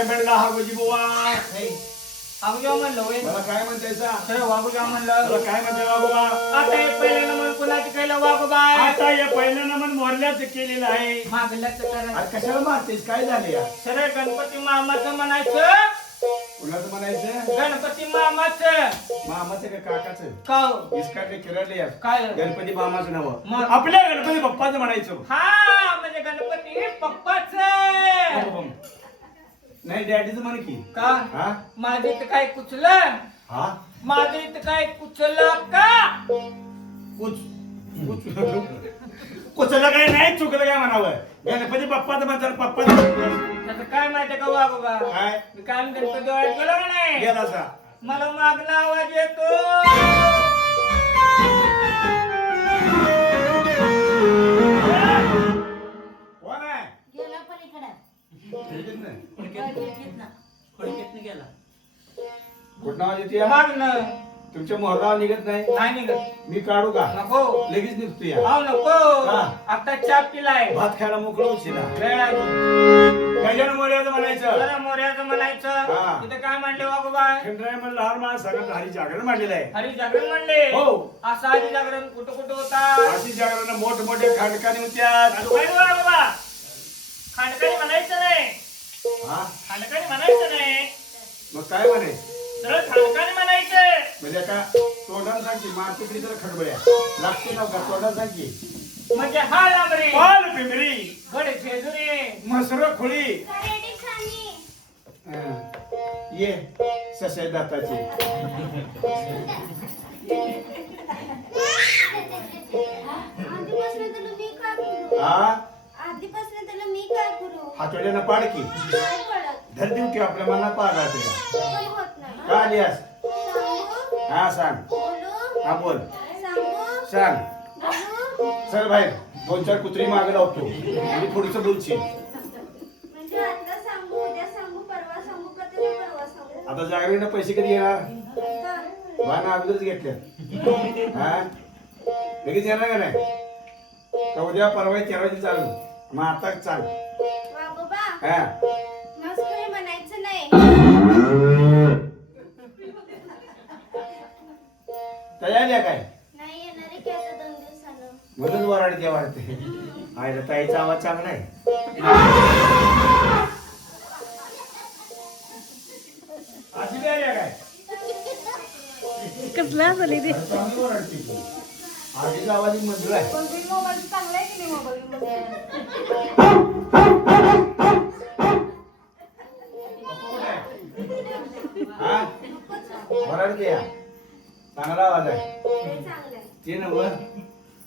काय म्हणला हागोजी बुवा? वागोबा म्हणलं होय. मला काय म्हणतायचा? तर वागोबा म्हणलं. मला काय म्हणते वागोबा? आता हे पहिलं नमन कुणाचं केलं वागोबा? आता या पहिलं नमन मोरल्याचं केलेलं आहे. मागल्याचं करा. अरे कशाला मारतेस? काय झाले या? सरळ गणपती मामाचं म्हणायचं. कुणाचं म्हणायचं? गणपती मामाचं. मामाचं का काकाचं? काव इसकाटले किरडले या. काय गणपती मामाचं नाव. मग? आपल्या गणपती बाप्पाचं म्हणायचं. हा म्हणजे गणपती पप्पाचं. नाही डॅडीचं म्हण की. का हा माझं इथं काय कुचलं? हा माझं इथं काय कुचलं का? कुच कुचलं काय नाही, चुकलं काय म्हणावं. गणपती बाप्पाचं म्हणतात. पप्पाचं आता काय माहिती का वागोबा? काय मी काल गणपती डोळ्यात गेलो का नाही? गेला असा? मला मागला आवाज येतो. कोण आहे? गेला पलीकडे. खिडकीत नाही. खिडकीतनं गेला. कुठं आवाज येते या? मागणं तुमच्या मोहरावर निघत नाही. नाही निघत. मी काढू का? नको. लगेच निघतो या. अहो नको. का? आता चहा पिलाय. भात खायला मोकळं उशिरा. वेळ आली. गजानन मोर्याचं म्हणायचं. जरा मोर्याचं म्हणायचं. हा. तिथे काय म्हणले वागोबा? खंडराय म्हणलं लहान माणूस सांगत हरी जागरण मांडलेलं आहे. हरी जागरण म्हणले. हो. असं हरी जागरण कुठं कुठं होता? अशी जागरण मोठमोठे खांडकाने होत्या. काय वागोबा? खांडकानी म्हणायचं नाही. हा खांडकानी म्हणायचं नाही. मग काय म्हणायचं? सरळ खांडकानी म्हणायचं. म्हणजे का तोंडाला सांग की मारपिटली तर खडबड्या लागते ना का? तोंडाला सांग की म्हणजे हा लांबरे. पाल पिंगळी गडे शेजुरी. मसर खोळी. रेडी खाणी. ये सशा दाताची. आधीपासून तुला मी काय करू? हा आधीपासून तुला मी काय करू? हातोड्यानं पाड की. नाही पडत. धर देऊ की आपल्या मनात पाड राहते का? पण होत नाही. का आलीस? सांगू? हा सांग. बोलू? हा बोल. सांगू? सांग. बोलू? चल बाहेर. 2-4 कुत्री मागे लावतो आणि पुढचं बोलशील. म्हणजे आता सांगू, उद्या सांगू, परवा सांगू का त्याच्या परवा सांगू? आता जागरणीनं पैसे कधी येणार? आता. वाहन अगोदरच घेतले. हा लगेच येणार का नाही? का उद्या परवा 13 चालू? मग आता चाल. वागोबा, हा मस्करी म्हणायचं नाही. तयारी आहे काय? नाही येणार आहे की आता 2 दिवसानं. म्हणून वराडते वाढते. आयला ताईचा आवाज चांगला आहे. अशी तयारी आहे काय? कसला झाली ते चांगली वराडते ती. आधीचा आवाज मंजूर आहे. मोबाईल चांगला आहे की नाही मोबाईल? हा वराडते या. चांगला आवाज आहे. चांगलं आहे. ते नव्ह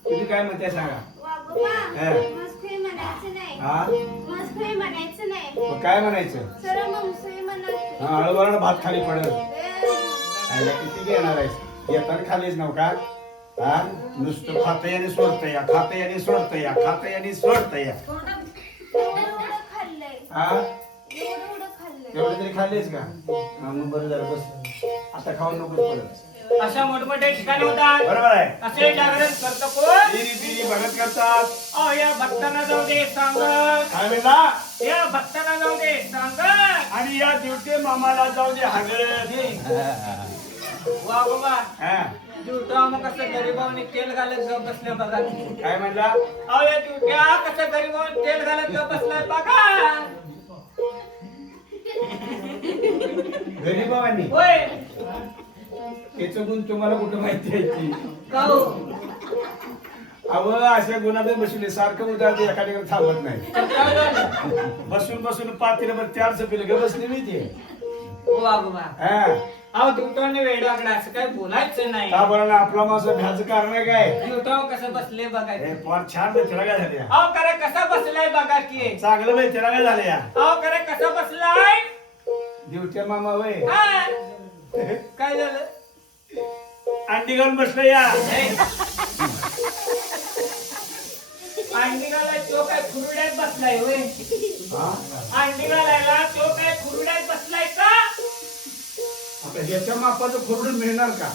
तुम्ही काय म्हणताय सांगा. वागोबा, हा. मस्करी म्हणायचं नाही. हा मस्करी म्हणायचं नाही. मग काय म्हणायचं? सरळ ममसुई म्हणायचं. हा हळूहळू भात खाली पडल. ए, आईला किती घेणार आहेस? येताना खालीच नव का? हा नुसतं खातं आणि सोडतं या, खातं आणि सोडतं या, खातं आणि सोडतं या. एवढं खाल्लंय. हा एवढं खाल्लंय. एवढं तरी खाल्लेस का? हा मग बरं झालं बस. आता खाऊन नको परत. अशा मोठमोठ्या ठिकाणी होतात. बरोबर आहे. असे जागरण करतो कोण? बिरी बिरी भगत करतात. अहो या भक्तांना जाऊ दे सांगत. काय म्हणला? या भक्तांना जाऊ दे सांगत. आणि या दिवटे मामाला जाऊ दे हागत. वा बाबा हा दिवटा मग कसं गरीबाने तेल घालत जाऊ बसले बघा. काय म्हणला? अहो या दिवट्या कसं गरीबाने तेल घालत जाऊ बसलाय बघा. गरीबावानी होय त्याचं गुण तुम्हाला कुठं माहिती आहे ती? काऊ अव अशा गुणातच बसले सारखं उदाहरण एका ठिकाणी थांबत नाही. काय झालं? बसून बसून पातीला त्याच पिलं ग बसली मी ते. वा बाबा हा अहो दिवटाने वेडाकडे असं काय बोलायचं नाही. का बरं ना आपला माणूस भ्याचं कारण आहे काय? दिवटाव कसं बसले बघा. हे फार छान त्याला काय झाले? अहो करे कसा बसलाय बघा की. चांगलं बाई त्याला काय झाले या? अहो करे कसा बसलाय. दिवट्या मामा वय हा. काय झालं? अंडी घालून बसलं या. अंडी घालाय तो काय खुरड्यात बसलाय होय. अंडी घालायला तो काय खुरड्यात बसलाय का? आता ह्याच्या मापाचं खुरडून मिळणार का?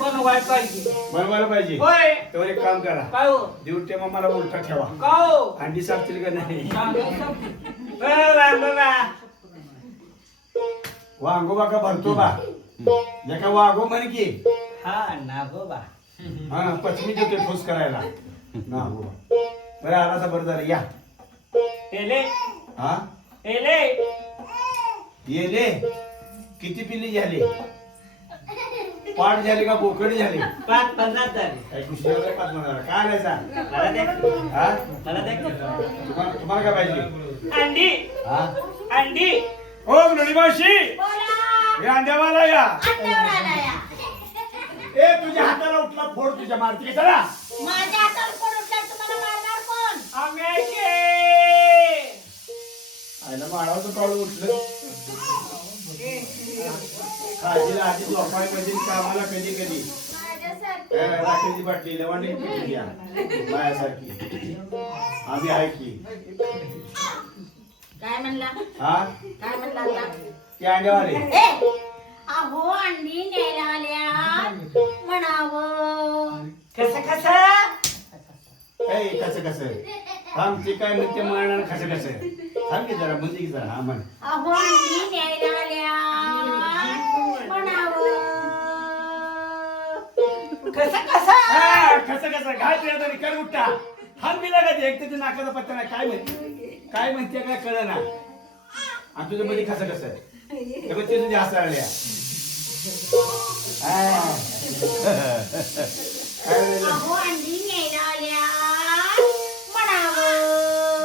बनवायला पाहिजे. बनवायला पाहिजे. होय तर एक काम करा, काय हो दिवट्या मामाला उलटा ठेवा. का हो अंडी सापतील का नाही? बाबा वांगोबा का भरतो बा एका वाघो म्हण की हा नागोबा हा पश्चिमी देतोय ठोस करायला नागोबा बरं आला बरं झालं या एले हा एले येले किती पिल्ली झाली पाठ झाली का बोकडी झाली 5-50 झाले. काय खुशी वगैरे पाच म्हणाला काय आणायचा मला द्या हा मला द्या तुम्हाला काय पाहिजे अंडी हा अंडी ओ नडी मावशी बोला हे अंड्यावाला या अंड्यावर आला या ए तुझ्या हाताला उठला फोड तुझ्या मारती का चला माझ्या हातावर कोण उठल्यावर तुम्हाला मारणार कोण आमेके आयला माळावचं काढून उठलं आजीला आधी झोपाय कधी कामाला कधी कधी माझ्यासारखं राखेची बाटली लवंडी पिठी घ्या मायासारखी आम्ही आहे की काय म्हणला हा काय म्हणला आता ते अंड्यावाले ए अहो अंडी न्यायला आल्या म्हणावं कसं ए कसं कसं थांब ते काय नृत्य म्हणणार कसं कसं थांब की जरा म्हणजे की जरा हा म्हण अहो अंडी न्यायला आल्या म्हणावं हा, कसं कसं घाय तुझ्या तरी कर उठा थांब मी लागत एक तर नाकाचा पत्ता नाही काय म्हणते काय कळ ना आणि तुझं मध्ये कसं कसं ते बघ ते तुझ्या हसाळल्या अहो अंडी न्यायला आल्या म्हणावं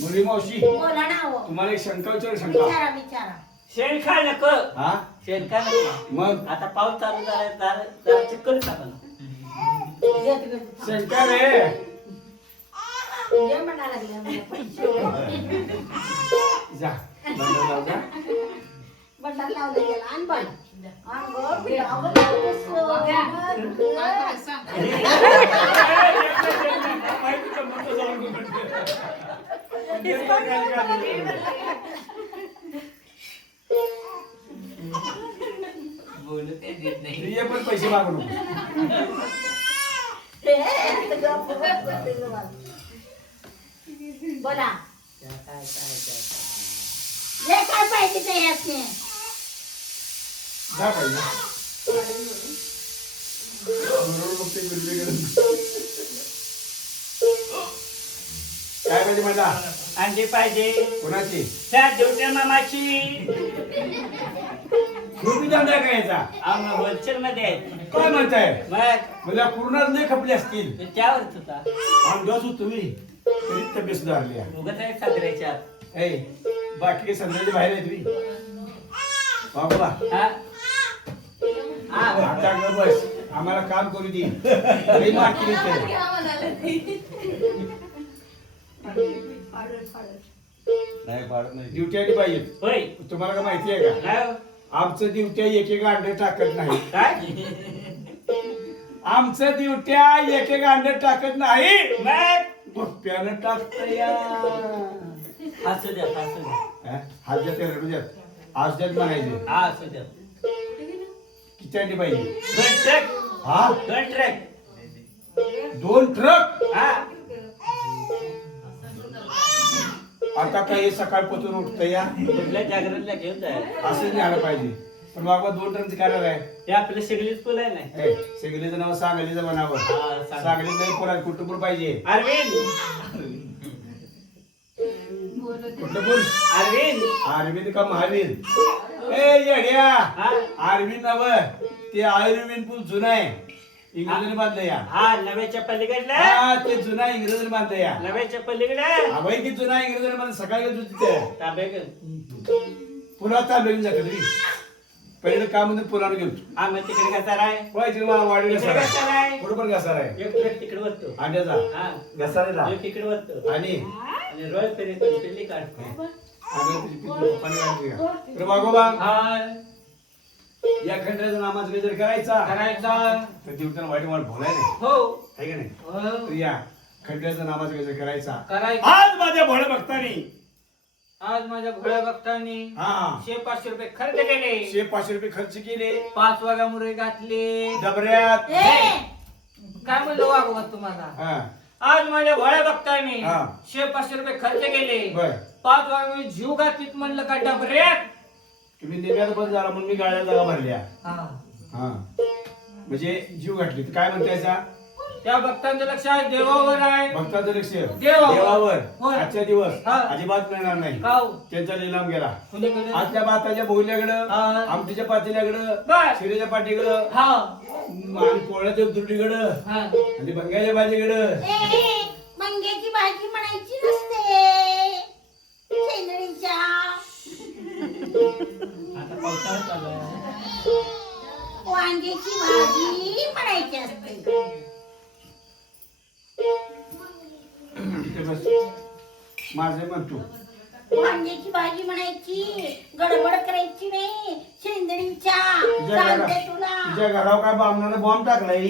मुली मावशी बोला ना हो तुम्हाला एक शंका विचार शंका विचारा विचारा शेण खा नको हा शेण खा नको मग आता पाऊस चालू झाला जरा चिकन टाका शंका रे ये म्हणा लागल्या मला पैसे जा बंडल लाव जा. बंडार लावलं गेला आण पण आण गं अगं बोलू ते देत नाही ये पण पैसे मागू नको बोला ले काय पाहिजे ते यासने जा पाहिजे बरोबर बघते बिरबी करून. काय पाहिजे माझा अंडी पाहिजे कोणाची त्या देवट्या मामाची तुम्ही जाणार काय याचा आम्हाला होलसेल मध्ये आहेत काय म्हणताय मग मला पूर्णात नाही खपले असतील ते त्यावरच होता अंदाज तुम्ही तरी तब्येत सुधारली आहे. उगाच आहे साजऱ्याच्या ए बाटली संध्याची बाहेर आहे तुम्ही बाबा हा हा आता ग बस आम्हाला काम करू दे लई मारती येते. नाही पाडत नाही ड्युटी आली पाहिजे होय तुम्हाला का माहिती आहे का काय हो? आमचं ड्युट्या एकेका अंडे टाकत नाही काय आमचं ड्युट्या एकेका अंडे टाकत नाही मग गोप्यानं टाकत या असू द्या असू द्या हात द्या ते रडू द्यात आज द्यात म्हणायचे हा असू द्या किती अंडी पाहिजे 2 ट्रक हा 2 ट्रक 2 ट्रक हा आता काही सकाळपासून उठतं या कुठल्या जागरणला घेऊन जाय असंच न्यायला पाहिजे पण बाबा 2 टनचं कारण आहे ते आपलं शेगडीच फुल आहे नाही सगळीचं नाव सांगलीचं बनावं हा, सांगली. सांगली नाही पुरा कुठं पाहिजे अरविंद कुठलं बोल अरविंद अरविंद का महावीर ए येड्या हा अरविंद नव ते आयुर्विंद पूल जुना आहे इंग्रजांनी बांधलं या हा नव्याच्या पलीकडला हा ते जुना इंग्रजांनी बांधलं या नव्याच्या पलीकडे अभय की जुना इंग्रजांनी बांधलं सकाळी गेलो तिथे ताबे पुन्हा तांबे जातो तुम्ही पहिले काम म्हणजे पुराण घेऊन आम्ही तिकडे घसार आहे वाढीला तिकडे घसार आहे बरोबर घसार आहे एक ट्रक तिकडे वरतो अंड्याचा हा घसारेला एक तिकडे वरतो आणि आणि रोज तरी पिल्ली काढतो बागोबा हा या खंडाचा नामाचा गजर करायचा करायचा तर दिवट्याला वाईट वाट बोलाय नाही हो आहे का नाही हो. तर या खंडाचा नामाचा गजर करायचा करायचा आज माझ्या भोळ भक्तानी आज माझ्या घोड्या भक्तांनी हा 500 रुपये खर्च केले 500 रुपये खर्च केले 5 वागा मुरे घातले डबऱ्यात ए काय म्हणलं वागवत तुम्हाला हा आज माझ्या भोळ्या बघताय मी हा. 100-500 रुपये खर्च केले बर 5 वाजता मी जीव घातीत म्हणलं का डबऱ्यात तुम्ही नेम्याला बंद झाला म्हणून मी गाड्या जागा भरल्या हा. हा म्हणजे जीव घातली तर काय म्हणतायचा त्या भक्तांचं लक्ष आहे देवावर आहे भक्ताचं लक्ष देवावर. देवावर होय. आजच्या दिवस हा. अजिबात मिळणार नाही गाव त्यांचा निलाम गेला कुणीकडे आजच्या भाताच्या भोगल्याकडं हा. आमटीच्या पातेल्याकडं बर. शिरेच्या पाठीकडं हा आणि पोळ्याच्या दुरडीकडं हा. आणि बंगाच्या भाजीकडं मंग्याची भाजी म्हणायची नसते शेंदडीच्या आता पावसाळा चालू आहे. वांग्याची भाजी म्हणायची असते ते बस माझे म्हणतो वांग्याची भाजी म्हणायची गडबड करायची नाही शेंदडीच्या सांगते तुला तुझ्या घरावर काय बामणाने बॉम्ब टाकलाय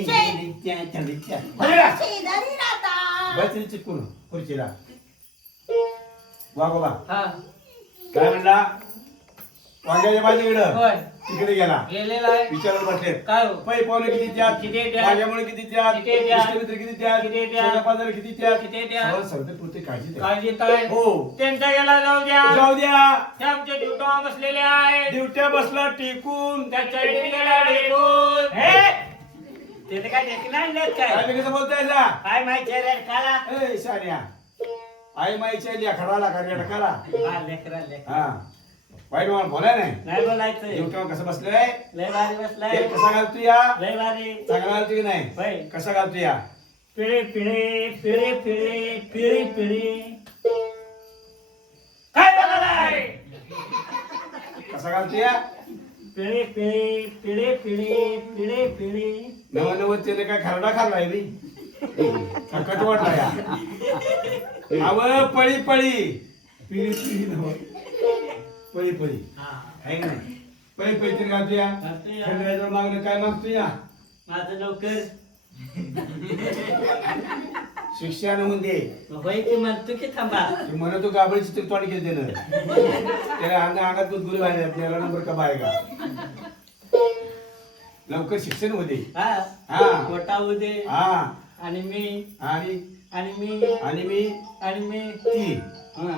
शेजारी राहता बस चिटकून खुर्चीला वागोबा हा. काय म्हणला वांग्याच्या भाजीकडं होय तिकडे गेला गेलेला आहे विचारत बसले काय हो? पै पाहुणे किती त्यात किती द्या? माझ्यामुळे किती त्यात किती द्या? इष्टमित्र किती त्यात किती द्या? शेजापाजारी किती त्यात किती द्या? सगळं सगळं पुरते काळजी द्या. काळजी काय हो त्यांच्या याला जाऊ द्या जाऊ द्या ते आमच्या ड्युटा बसलेले आहेत ड्युट्या बसला टेकून त्याच्या इडलीला ढेकून हे ते काय ढेकणार नाही काय काय कसं बोलताय जा काय माहिती रे काला ए शान्या आई माईच्या लेखडाला का रेडकाला हा लेकरा लेकरा हा वाईट मला बोलाय नाही नाही बोलायचं ड्युट्या कसं बसलंय लय भारी बसलाय ते कसा घालतो या लय भारी चांगला घालतो की नाही होय कसा घालतो या पिळे पिळे पिळे पिळे पिळे पिळे काय बोलाय कसा घालतो या पिळे पिळे पिळे पिळे पिळे पिळे नवनवत त्याने काय खरडा खाल्लाय मी सकट वाटला या अव पळी पळी पिळी पिळी नव पळी पळी आहे का नाही पळी पळी तरी घालतो या घालतो या. खंडराजवळ मागणं काय मागतो या माझं लवकर शिक्षण होऊन दे होय की म्हणतो की थांबा तू म्हणतो गाबळी चित्र तोंड केलं त्यानं त्याला अंगात गुदगुली बाहेर आपल्याला नंबर का बाहेर का लवकर शिक्षण होते हा हा मोठा होऊ दे हा आणि मी आणि आणि मी आणि मी आणि मी ती हा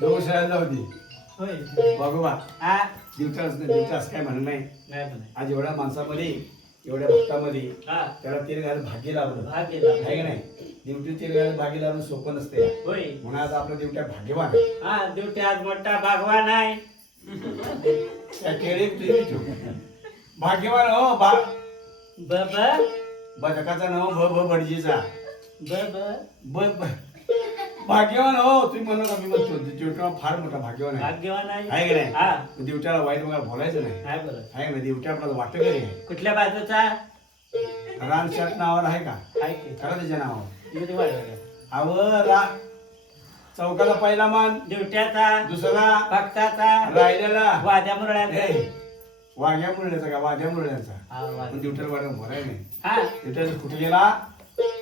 दोघं शाळेत जाऊ दे होय बाबा हा दिवसाच काय म्हणणं नाही नाही म्हणाय आज एवढ्या माणसामध्ये एवढ्या भक्तामध्ये हा त्याला तेल घालून भाग्य लावलं भाग गेला आहे का नाही दिवटी तेल घालून भाग्य लावून सोपं नसते होय म्हणून आज आपल्या दिवट्या भाग्यवान आहे. हा ड्युटी आज मोठा भागवान आहे त्या केळी तुझी ठेव. भाग्यवान हो ब बदकाचा नाव भ बडजीचा ब ब ब भाग्यवान हो तुम्ही म्हणू का मी म्हणतो दिवट्या फार मोठा भाग्यवान आहे भाग्यवान आहे आहे का नाही हा दिवट्याला वाईट वगैरे बोलायचं नाही काय बोलत आहे ना दिवट्या आपल्याला वाटतं घरी आहे कुठल्या बाजूचा रानशात नावावर आहे का आहे की खरं त्याच्या नावावर किती वाढवला अव चौकाला पहिला मान ड्युट्याचा दुसरा भक्ताचा राहिलेला वाद्या मुरळ्याचा ए, वाघ्या मुरण्याचा का वाघ्या मुरण्याचा हा वाद्या. पण दिवट्याला वाढ बोलाय नाही हा दिवट्याला कुठे गेला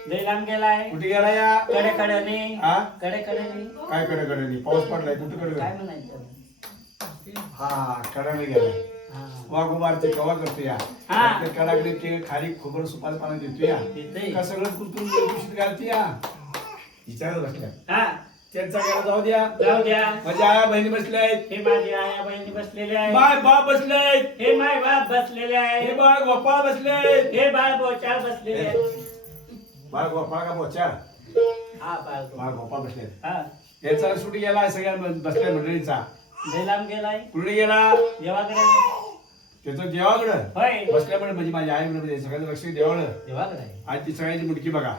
लय लांब गेलाय कुठे गेला या कडे कडे हा कडे कडे काय कडे कडे नाही पाऊस पडलाय कुठे कडे काय म्हणायचं हा कडाने गेलाय हा वाघोबारचे कवा करतो या हा. कडाकडे ते खाली खोबरं सुपारी पानं देतो या देतोय. का सगळं कुठून कुशीत घालते या विचारत बसल्या हा त्यांचा गेला जाऊ द्या जाऊ द्या माझ्या आया बहिणी बसल्या आहेत हे माझी आया बहिणी बसलेले आहे बाय बाप बसले आहेत हे माय बाप बसलेले हे आहे बाळ गोपाळ बसले आहेत हे बाळ बोचाळ बसलेले आहे बाळ गोपाळ का बोचा हा बाळ बाळ गोपाळ बसले आहेत हा त्याचा सुटी गेला सगळ्या बसल्या मंडळीचा लय लांब गेलाय कुठे गेला देवाकडे त्याचं देवाकडं होय बसल्यामुळे म्हणजे माझ्या आई म्हणजे सगळ्यांचं लक्ष देवाकडं देवाकडे आहे. आज ती सगळ्यांची मुडकी बघा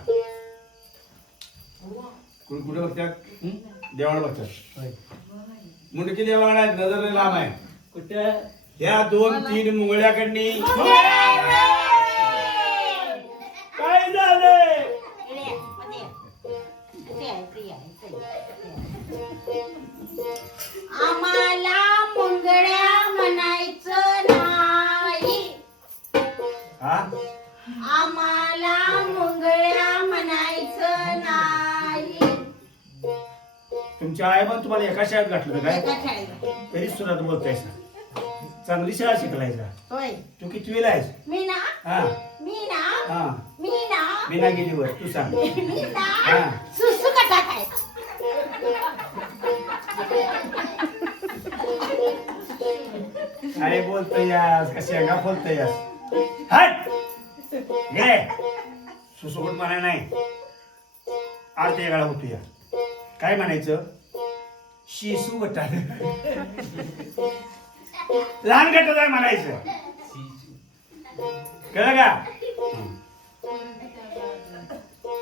कुठे बघतात हं? देवाला बघतात होय मुंडकी देवाला आहेत नजर लांब आहे कुठं या 2-3 मुंगळ्याकडनी काय झालंय आम्हाला मुंगळ्या म्हणायचं नाही हा आम्हाला मुंगळ्या म्हणायचं नाही तुमच्या आई पण तुम्हाला एका शाळेत घातलं होतं एका काय शाळेत तरी सुद्धा तू बोलतायस चांगली शाळा शिकलायचा होय तू कितवीला आहेस मी ना हा मी ना हा मी ना बिना गेलीवर तू सांग हा सुसू कटा काय काय बोलतोयास का शेंगा बोलतोयास हट गे सुसुकट म्हणा नाही अर्थ वेगळा होतो या काय म्हणायचं शिसू गटात लहान गटात आहे म्हणायचं कळलं का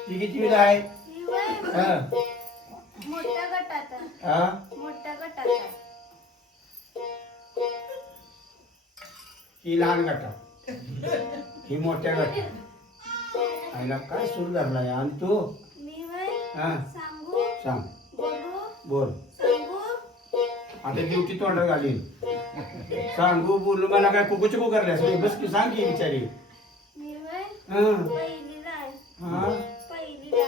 ती किती वेळ आहे ही वय हा मोठ्या गटात आहे. हा मोठ्या गटात आहे. ही लहान गटात ही मोठ्या गटात आईला काय सुरू झालाय आणि तू मी वय हा सांगू सांग बोलू बोल सांगू आता ड्युटी तोंडात घालीन सांगू बोलू मला काय कुकूची करल्यास बस की सांग की विचारी मी वय हा पहिलीला आहे. हा पहिलीला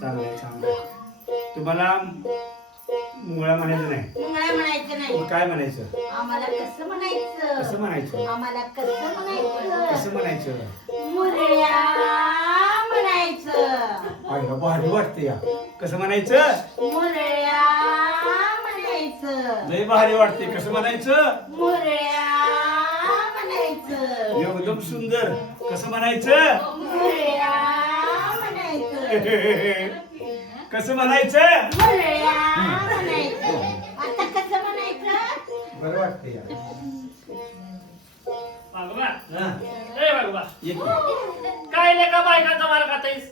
चांगलंय चांगलंय तुम्हाला मुळा म्हणायचं नाही मुंगळा म्हणायचं नाही मग काय म्हणायचं आम्हाला कसं म्हणायचं कसं म्हणायचं आम्हाला कसं म्हणायचं कसं म्हणायचं मुरळ्या म्हणायचं आईला भारी वाटते या कसं म्हणायचं मुरळ्या म्हणायचं लय भारी वाटते कसं म्हणायचं मुरळ्या म्हणायचं एकदम सुंदर कसं म्हणायचं मुरळ्या म्हणायचं कसं म्हणायचं मुरळ्या म्हणायचं आता कसं म्हणायचं बरं वाटते या वाघोबा हा, ए वाघोबा ये की. काय लेका बायकांचा मार खातेस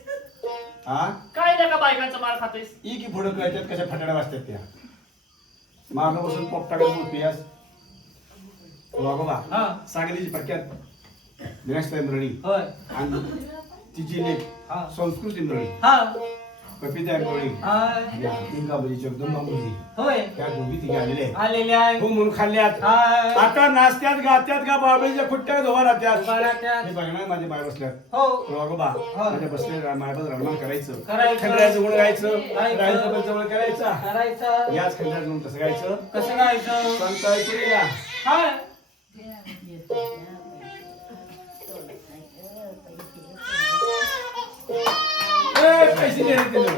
हा काय लेका बायकांचा मार खातेस ये की पुढं कळतात कशा फटाड्या वाजतात त्या मागं बसून पोपटाकडे बोलतोयास बाबा हा सांगलीची प्रख्यात दिनेश इंद्रणी होय आणि तिची लेख हा. संस्कृत इंद्रणी हा कपिता इंद्रणी हा. लिंगाबली जगदंबाबुजी होय त्या दोघी तिघे आलेले आहेत. आलेले आहे हो म्हणून खाल्ल्यात हा. आता नाचत्यात गात्यात का बाबळीच्या खुट्ट्या धुवा राहत्यात उभा राहत्यात. हे बघणार माझे माय बसल्यात हो बाबा हो. माझ्या बसले मायबाज रडमान करायचं करायचं. खंडाळ्याचं गुण गायचं गायचं. राहायचं पण जवळ करायचा करायचं याच खंडाळ्याचं गुण कसं गायचं कसं गायचं संत ऐकून घ्या. हा ए, पैसे दे रे तिला.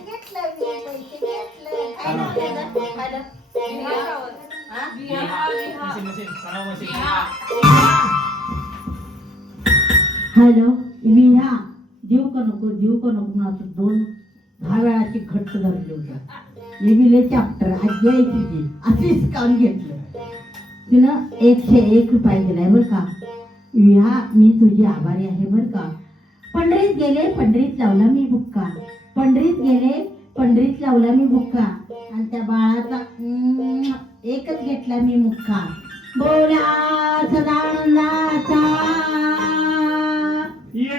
घेतलं मी पैसे घेतलं काय नाव त्याचं? हॅलो? हा? मशीन मशीन करा मशीन हॅलो विहा जीव का नको म्हणून असं 10 वेळाची घट्ट धरली होता मी बिले चॅप्टर आजी आहे तिची असेच काम घेतलं तिनं 101 रुपये दिलाय बरं का विहा मी तुझी आभारी आहे बरं का पंढरीत गेले पंढरीत लावला मी बुक्का पंढरीत गेले पंढरीत लावला मी बुक्का आणि त्या बाळाचा एकच घेतला मी मुक्का बोला सदानंदाचा ये